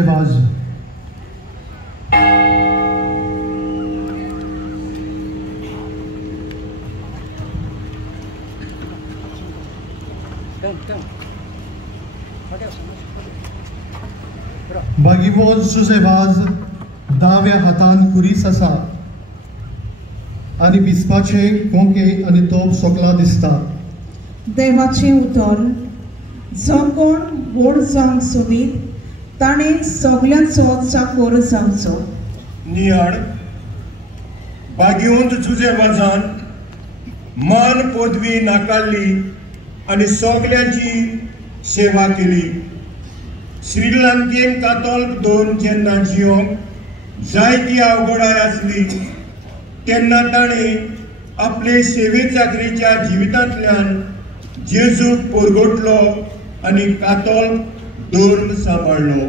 आवाज बागीवोज सुसेवाज दाव्या हातान कुरीस आसा आनी विस्पाचे कोंके आनी तोप सोकला दिसता. देवाचे उतर जो कोण व्हड जावंक सोदीत ताणें सगल्यांचो चाकोर जावचो. नियाळ बागीवंत सुसेवाजान मान पदवी नाकारली आनी सगल्यांची सेवा केली. श्रीलंकेन कातोल्क दोन जेन्ना जियोंक जायती अवघडाय आसली तेन्ना ताणें आपले सेवे चाकरीच्या जिवितांतल्यान जेजूक परगटलो आनी कातोल्क धर्म सांबाळलो.